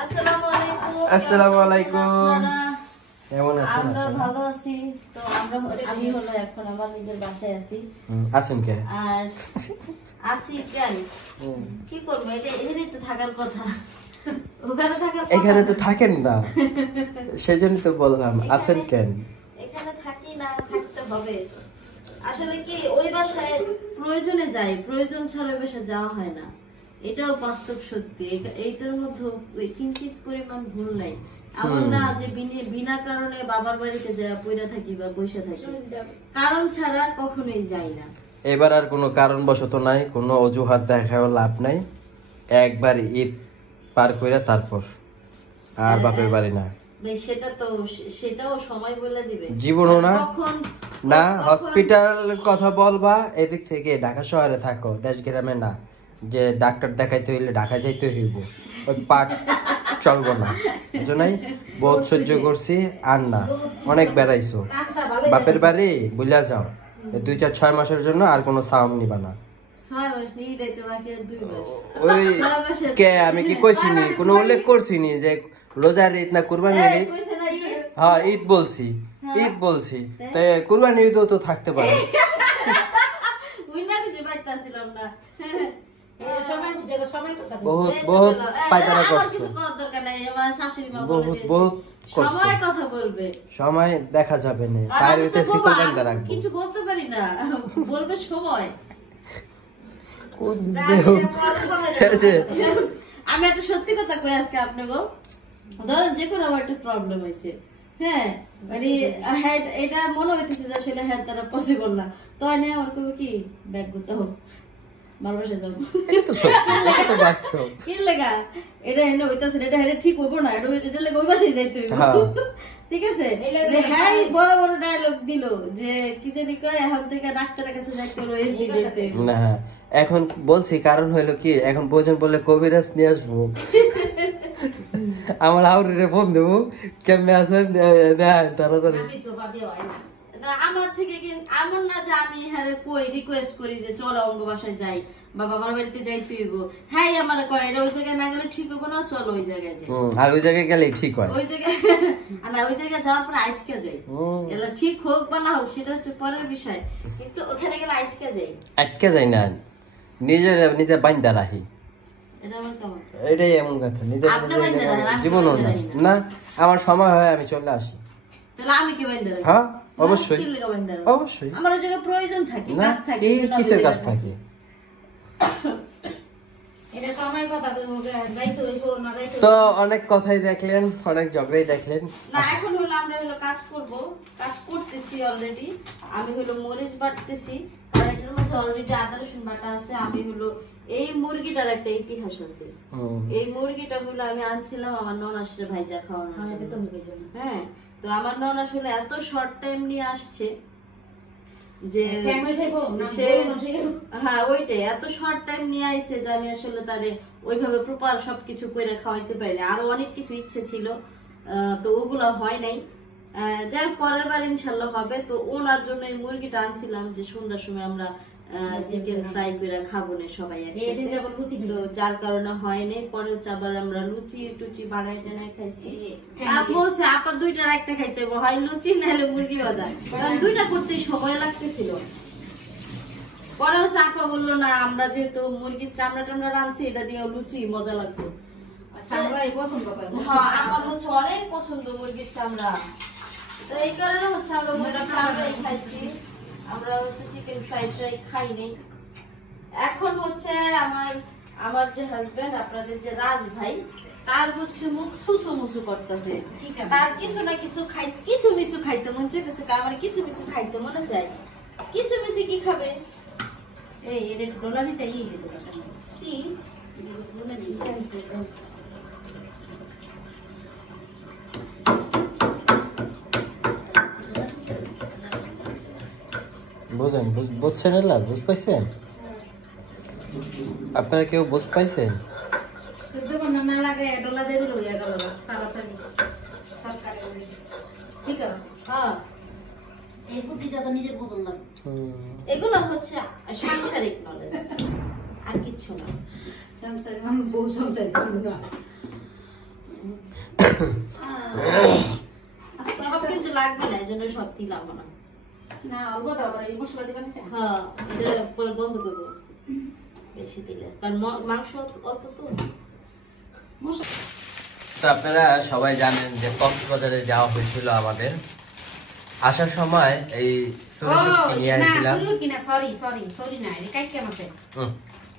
আসসালামু আলাইকুম। কেমন আছেন? আমরা ভালো আছি। তো আমি হলো এখন আমার নিজের বাসায় আছি। আছেন কে? আর আছি কেন? কি করব? এখানেই তো থাকার কথা। ওখানে থাকার কথা। এখানে তো থাকেন না। সেজন্য তো বললাম আছেন কেন? এখানে থাকি না, থাকতে হবে। আসলে কি ওই বাসায় প্রয়োজনে যাই, প্রয়োজন ছাড়া ওই বাসায় যাওয়া হয় না। এটাও বাস্তব সত্যি। এইটার মধ্যে কিঞ্চিত পরিমাণ ভুল নাই। এমন না যে বিনা কারণে বাবার বাড়িতে যায় পয়রা থাকি বা বসে থাকি, কারণ ছাড়া কখনোই যাই না। এবার আর কোনো কারণবশত নাই, কোনো অজুহাত দেখাও লাভ নাই। একবার ঈদ পার কইরা তারপর আর বাপের বাড়ি না। সেটাও সময় বলে দিবে, জীবনও না না। কখন হসপিটাল কথা বলবা, এদিক থেকে ঢাকা শহরে থাকো, দেশ গ্রামে না। যে ডাক্তার দেখাইতে হইলে ঢাকা যাইতে হইব, ওই পাট চলবো না। বুঝনাই, বহুত সহ্য করছি আর না। অনেক বেড়াইছো বাপের বাড়ি, বুঝলা যাও। 2-4-6 মাসের জন্য আর কোনো সাউম নিবা না। 6 মাস নিয়ে দিতে বাকি আর 2 মাস। ওই কে আমি কি কইছি নি, কোনো উল্লেখ করছি নি যে রোজার ঈদ না কুরবানির ঈদ? হ্যাঁ ঈদ বলছি, ঈদ বলছি। তো কুরবানির ঈদও তো থাকতে পারে। বহুত বহুত পায়তারা করছো, বহুত সময় কথা বলবে, সময় দেখা যাবে না। বাইরেতে সিকল বান্ধা রাখবো, কিছু বলতে পারি না, বলবে সময়। আমি একটা সত্যি কথা কই আজকে আপনাকে। ধরেন যে কোনো আমার একটা প্রবলেম হয়েছে, হ্যাঁ, মানে এটা মনে হইতেছে যে আসলে হ্যাঁ তারা পসিবল না, তো আমি আমার কবে কি ব্যাগ গুছাও বারবাসে যাবো। কি লেগা এটা এনে হইতাছে, এটা ঠিক হইব না, এটা লেগে ওই বাসায় যাইতে হইব। ঠিক আছে, হ্যাঁ বড় বড় ডায়লগ দিল যে কি জানি কয় এখন থেকে ডাক্তারের কাছে যাইতে হলো, এর দিকে যেতে না। এখন বলছি কারণ হইলো কি, এখন প্রয়োজন বললে কবিরাজ নিয়ে আসবো। আমার আউরে ফোন দেবো, কেমনে আছেন তাড়াতাড়ি। আমার থেকে এমন না যে আমি হ্যাঁ কই রিকোয়েস্ট করি যে চলো অঙ্গ বাসায় যাই বা বাবার বাড়িতে যাইতে হইব। হ্যাঁ আমার কয় এটা ওই জায়গায় না গেলে ঠিক হবো না, চলো ওই জায়গায় যাই। আর ওই জায়গায় গেলে ঠিক হয়, ওই জায়গায় না, ওই জায়গায় যাওয়ার পর আটকে যাই। এলা ঠিক হোক বা না হোক সেটা হচ্ছে পরের বিষয়, কিন্তু ওখানে গেলে আটকে যাই। আটকে যাই না, নিজে বাইন্দা রাখি। এটা আমার কেমন? এটাই এমন কথা, নিজে জীবনও না। আমার সময় হয় আমি চলে আসি। তাহলে আমি কি বাইন্দা রাখি? হ্যাঁ অবশ্যই অবশ্যই। আমার ওই জায়গায় প্রয়োজন থাকে, কাজ থাকে। কিসের কাজ থাকে? তো অনেক কথাই দেখলেন, অনেক ঝগড়াই দেখলেন। না এখন হলো আমরা হলো কাজ করব, কাজ করতেছি অলরেডি। আমি হলো মরিচ বাটতেছি, আর এটার মধ্যে অলরেডি আদা রসুন বাটা আছে। আমি হলো এই মুরগিটার একটা ইতিহাস আছে। এই মুরগিটা হলো আমি আনছিলাম আমার ননাসরে ভাইজা খাওয়ানোর জন্য। হ্যাঁ, তো আমার ননাস হলো এত শর্ট টাইম নিয়ে আসছে যে হ্যাঁ ওইটাই, এত শর্ট টাইম নিয়ে আইছে যে আমি আসলে তারে ওইভাবে প্রপার সবকিছু করে খাওয়াইতে পারি না। আরো অনেক কিছু ইচ্ছে ছিল, তো ওগুলো হয় নাই। যাই হোক পরের বার ইনশাল্লাহ হবে। তো ওনার জন্য এই মুরগিটা আনছিলাম যে সন্ধ্যার সময় আমরা চিকেন ফ্রাই করে খাবো না সবাই একসাথে, তো যার কারণে হয়নি। পরে হচ্ছে আবার আমরা লুচি টুচি বানাই টানাই খাইছি। বলছে আপা দুইটার একটা খাইতে হয়, লুচি নাহলে মুরগি ভাজা, দুইটা করতে সময় লাগতেছিল। পরে হচ্ছে আপা বললো না আমরা যেহেতু মুরগির চামড়া টামড়া রাঁধছি, এটা দিয়ে লুচি মজা লাগতো। হ্যাঁ আমার হচ্ছে অনেক পছন্দ মুরগির চামড়া, তো এই কারণে হচ্ছে আমরা মুরগির চামড়াই খাইছি। আমরা হচ্ছে চিকেন ফ্রাই ট্রাই খাই নাই। এখন হচ্ছে আমার যে হাজবেন্ড, আপনাদের যে রাজ ভাই, তার হচ্ছে মুখ সুসু মুসু করতেছে। তার কিছু না কিছু কিছু মিছু খাইতে মন চাইতেছে। আমার কিছু মিছু খাইতে মনে চাই। কিছু মিছু কি খাবে? এই এটা ডোলা দিতে কি বুঝেন, বুঝছেন? এলা বুঝ পাইছেন? আপনারা কেউ বুঝ পাইছেন? এগুলো হচ্ছে সাংসারিক নলেজ, আর কিছু না। সব কিন্তু লাগবে না, এই জন্য সব দিলাম না। না অল্প দাও, আবার এই মশলা দিবেন এটা। হ্যাঁ, এটা পরে বন্ধ করবো বেশি দিলে, কারণ মাংস অল্প তো। তো আপনারা সবাই জানেন যে কক্সবাজারে যাওয়া হয়েছিল আমাদের। আসার সময় এই সুরি নিয়ে আসছিলাম। সরি না, এটা কাইকে মাছে।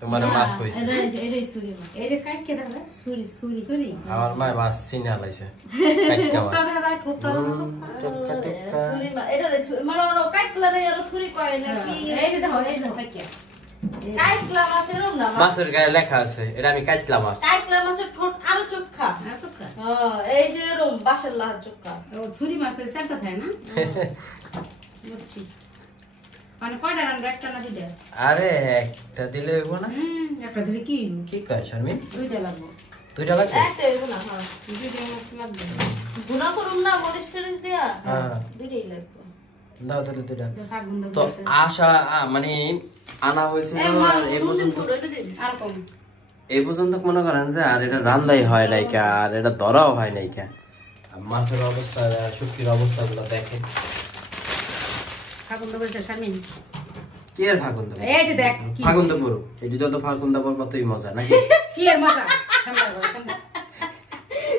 তোমার মাছ হয়েছে। এটাই ছুরি মাছ। এই যে কাইকে দাও ছুরি। আমার মা মাছ চিনে আলাইছে। কাইকা মাছ। ছুরি মাছ, এটা মানে কাইকলা রে আর ছুরি কয় না কি? এই যে দাও কাইকে। কাইকলা মাছের না, মাছের গায়ে লেখা আছে, এটা আমি কাইতলা মাছ। কাইকলা মাছের ঠোঁট আরো চোখা। হ্যাঁ, এই যে এরকম বাসার লাহার চোখা। ও ছুরি মাছের সেটা থাকে না? বুঝছি। মানে কয়টা রান্না, একটা না দুইটা? আরে একটা দিলে হইব না? একটা দিলে কি হইব? কি কয় শারমিন? দুইটা লাগবে। দুইটা লাগবে? একটা হইব না, হ্যাঁ। দুইটা মাছ লাগবে। গুনা করুম না মরিচ টরিচ দিয়া? হ্যাঁ। দুইটাই লাগবে। দাও তাহলে দুইটা। ফাগুন দাও। তো আশা মানে আনা হয়েছিল আর এই পর্যন্ত আর কম। এই পর্যন্ত মনে করেন যে আর এটা রান্নাই হয় নাই কা, আর এটা ধরাও হয় নাই কা। মাছের অবস্থা, শুটকির অবস্থাগুলো দেখেন। ফাগুন দাও বলতে শারমিন। কি আর ফাগুন দেব? এই যে দেখ ফাগুন দেব পুরো। এই যে যত ফাগুন দেব ততই মজা নাকি? কি এর মজা? ঠান্ডা করে ঠান্ডা।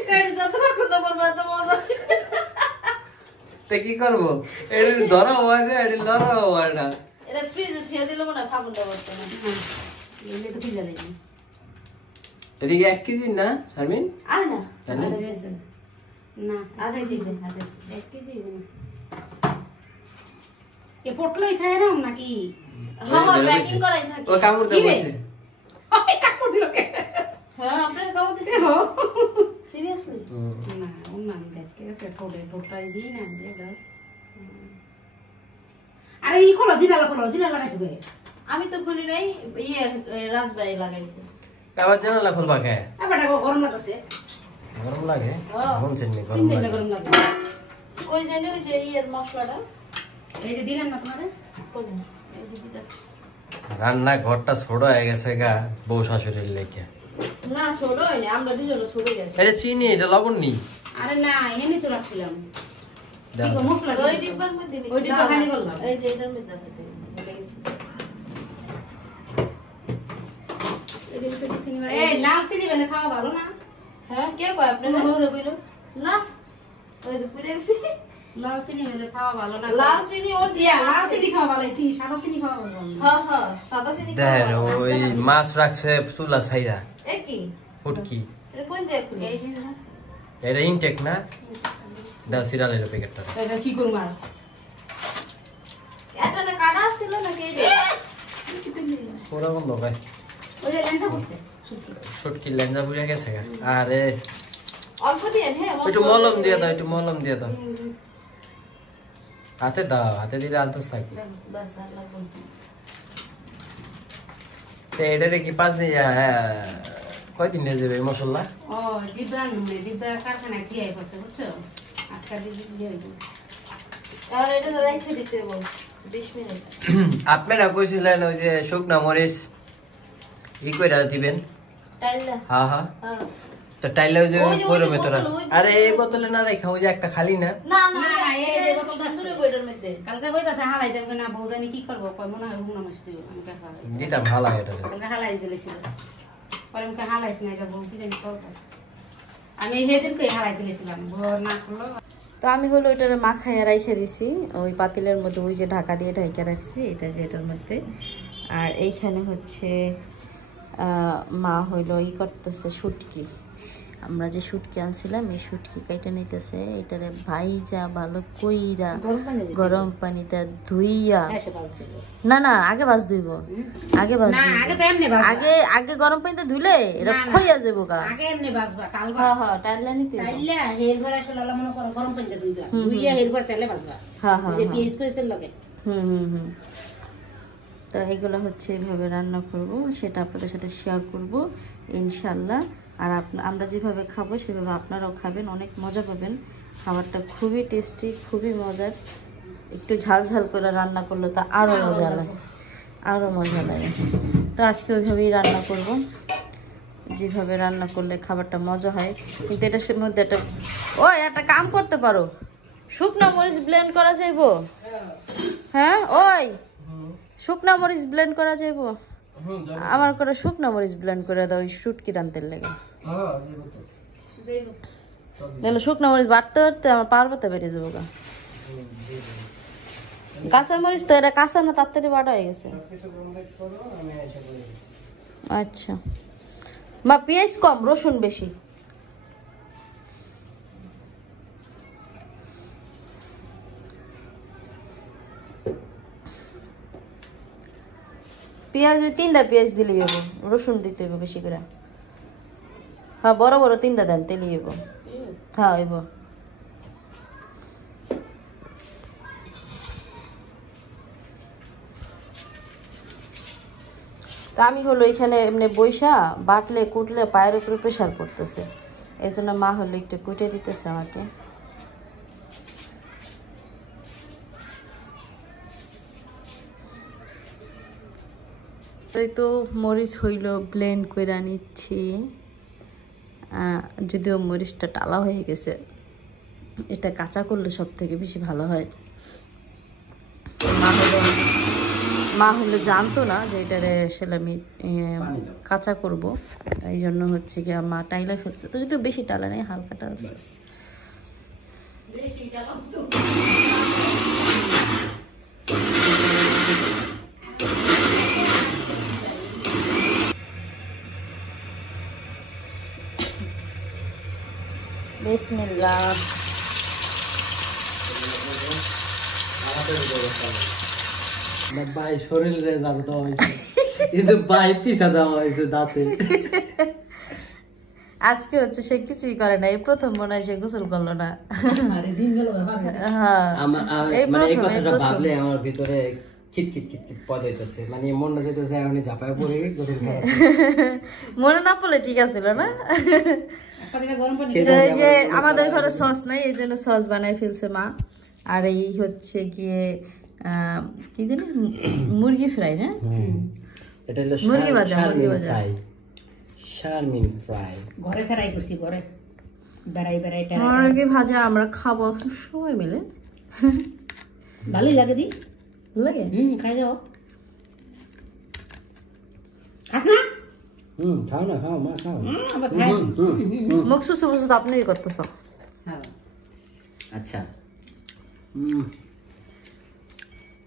কাজ যত ফাগুন দাও বলবা তো মজা। তে কি করব? এটা ধরাও হয় না, এটা লড়াও হয় না। এটা ফ্রিজে থিয়ে দিলে মনে হয় ফাগুন দাও বলতে না। এলে তো পিজা দেই। এদিকে 1 কেজি না শারমিন? আর না। জানি না আধা কেজি, 1 কেজি না। এ পটলই থাকে না নাকি? হ্যাঁ, প্যাকিং করাই থাকে। ও কামড় দেব বলছে। ওই কাপড় দিল কে? হ্যাঁ, আপনার কামড় দিছে? সিরিয়াসলি? না, ওনা দেখ কে আছে টোটাই দি না দে দাও। আরে ই খোলো, জিরা লাগাইছো কে? আমি তো খুলি নাই, রাজবাই লাগাইছে। আবার জানালা খুলবা কে? আবারটা গরম লাগছে। গরম লাগে? হ্যাঁ। মন চেনি গরম চিনি লাগে। গরম লাগে। ওই জানে ওই যে মশলাটা এই যে দিলাম না তোমাদের? করলেন। এই যে দিতাছি। রান্না ঘরটা ছোট হয়ে গেছে গা বউ শাশুড়ির লেগে। না ছোট হয়নি, আমরা দুজনে ছোট গেছি। এটা চিনি, এটা লবণ নি। আরে না, এমনি তো রাখছিলাম। দাও। কি গো মশলা ওই ডিব্বার মধ্যে ওই ডিব্বা খালি করলাম। এই যে এটার মধ্যে আছে তো ভুলে গেছি। এই লাল চিনি বেলে খাওয়া ভালো না? হ্যাঁ, কে কয় আপনারা? ওরে কইলো না, ওই তো পুড়ে গেছি। লাল চিনি বেলে খাওয়া ভালো না। লাল চিনি ওর ইয়া লাল চিনি খাওয়া ভালো, চিনি সাদা চিনি খাওয়া ভালো না। হ্যাঁ হ্যাঁ, সাদা চিনি দেখেন খাওয়া। ওই মাছ রাখছে চুলা ছাইরা এ কি? ফুটকি। এটা কোন দেখ? এই যে না। এটা ইনটেক না? দাও সিরিয়ালের প্যাকেটটা। এটা কি করব আর? এটা না কাটা ছিল নাকি এটা? পুরো বন্ধ ভাই। ওই যে লেন্সা করছে। শুটকি লেঞ্জা পুড়ে গেছে গা। আরে অল্প দিয়ে হ্যাঁ, একটু মলম দিয়ে দাও, একটু মলম দিয়ে দাও। হাতে দাও, হাতে দিলে আন্তস থাকে। বাস আর লাগবে না। তো এটারে কি পাশে কয়দিন নিয়ে যাবে এই মশলা? ও ডিব্বা কারখানায় দিয়ে পড়ছে বুঝছো? আজকে দিয়ে হইব। আর এটা রেখে দিতে বল 20 মিনিট। আপনারা কইছিলেন ওই যে শুকনা মরিচ ই কইরা দিবেন। টাইলা। হ্যাঁ হ্যাঁ। হ্যাঁ। তো টাইলে ওই যে ওই যে পরে ভেতরে। বোতল, ওই আরে এই বোতলে না রাখা, ওই যে একটা খালি না। না না না, না, এই যে বোতল সুন্দর বইটার মধ্যে। কালকে কইতাছে হালাইতে না বউ জানি কি করব, কই মনে হয় হুনা মাছ দিব আমি দেখা হয়। যেটা ভালো লাগে এটা। কালকে হালাই দিলেছিল। পরে মুখে হালাইছ না, এটা বউ কি জানি করব। আমি সেদিনকে হালাই দিয়েছিলাম, বউ না করলো। তো আমি হলো ওইটারে মাখায় রাইখে দিছি ওই পাতিলের মধ্যে, ওই যে ঢাকা দিয়ে ঢাইকা রাখছি এটা যেটার মধ্যে। আর এইখানে হচ্ছে মা হইলো ই করতেছে শুটকি। আমরা যে শুটকি আনছিলাম এই শুটকি কাইটা নিতেছে, এটারে ভাইজা ভালো কইরা গরম পানিতে ধুইয়া। না না, আগে বাস ধুইব, আগে বাস না আগে তো এমনি বাজবা, আগে আগে গরম পানিতে ধুইলে এটা খইয়া যাবো গা। আগে এমনি বাজবা টালবা। হ্যাঁ হ্যাঁ, টাইলা নিতে হবে। টাইলা হের ঘরে আসলে আল্লাহ মনে করো গরম পানিতে ধুইবা, ধুইয়া হের ঘরে তেলে বাজবা। হ্যাঁ হ্যাঁ, যে পেঁয়াজ পেঁয়াজের লগে। হুম। তো এগুলো হচ্ছে এইভাবে রান্না করব, সেটা আপনাদের সাথে শেয়ার করব ইনশাল্লাহ। আর আমরা যেভাবে খাবো সেভাবে আপনারাও খাবেন, অনেক মজা পাবেন। খাবারটা খুবই টেস্টি, খুবই মজার। একটু ঝাল ঝাল করে রান্না করলে তো আরও মজা লাগে, আরও মজা লাগে। তো আজকে ওইভাবেই রান্না করব। যেভাবে রান্না করলে খাবারটা মজা হয়। কিন্তু এটার মধ্যে একটা কাম করতে পারো, শুকনা মরিচ ব্লেন্ড করা যাইবো? হ্যাঁ ওই শুকনা মরিচ ব্লেন্ড করা যাইবো? আমার করে শুকনা মরিচ ব্লেন্ড করে দাও ওই শুটকি রান্তের লেগে। নাহলে শুকনা মরিচ বাটতে বাটতে আমার পারবতে বেরিয়ে যাবো গা। কাঁচা মরিচ তো এটা কাঁচা না, তাড়াতাড়ি বাটা হয়ে গেছে। আচ্ছা বা পেঁয়াজ কম রসুন বেশি। পেঁয়াজ 3টা পেঁয়াজ দিলেই হবো, রসুন দিতে হইব বেশি করে। হ্যাঁ বড় বড় 3টা দেন তেলেই হইব। হ্যাঁ হইব। তা আমি হলো এখানে এমনি বইসা বাটলে কুটলে পায়ের উপরে প্রেশার পড়তেছে, এই জন্য মা হলো একটু কুটে দিতেছে আমাকে। এই তো মরিচ হইল ব্লেন্ড করে নিচ্ছি, যদিও মরিচটা টালা হয়ে গেছে। এটা কাঁচা করলে সব থেকে বেশি ভালো হয়। মা হলে জানতো না যে এটারে আসলে আমি কাঁচা করব, এই জন্য হচ্ছে কি মা টাইলা ফেলছে। তো যদিও বেশি টালা নেই, হালকা টালছে। বিসমিল্লাহ। ভাই শরীরে যাবে তো হয়েছে, কিন্তু ভাই পিছা দেওয়া হয়েছে দাঁতে। আজকে হচ্ছে সে কিছুই করে না, এই প্রথম মনে হয় সে গোসল করলো না। মানে এই কথাটা ভাবলে আমার ভিতরে খিট খিট খিট খিট পদ হইতেছে, মানে মন না যেতেছে আমি ঝাঁপায় পড়ে গোসল করা। মনে না পড়লে ঠিক আছিল না। এই যে আমাদের ঘরে সস নাই, এই জন্য সস বানাই ফেলছে মা। আর এই হচ্ছে গিয়ে কি জানি মুরগি ফ্রাই, না এটা হলো মুরগি ভাজা, মুরগি ভাজা শারমিন ফ্রাই। ঘরে ফেরাই করছি, ঘরে বেড়াই বেড়াই মুরগি ভাজা আমরা খাবো সবাই মিলে। ভালোই লাগে দি লাগে। খাই যাও। খাস না? খাও না, খাও মা খাও। আবার খাই। মুখ সুসু বুসু তো আপনি করতেছ। আচ্ছা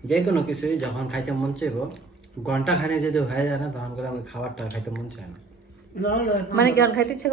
যে কোনো কিছুই যখন খাইতে মন চাইব, ঘন্টা খানে যদি হয়ে যায় না, তখন করে আমি খাবারটা খাইতে মন চায় না। মানে কেমন খাইতে ইচ্ছে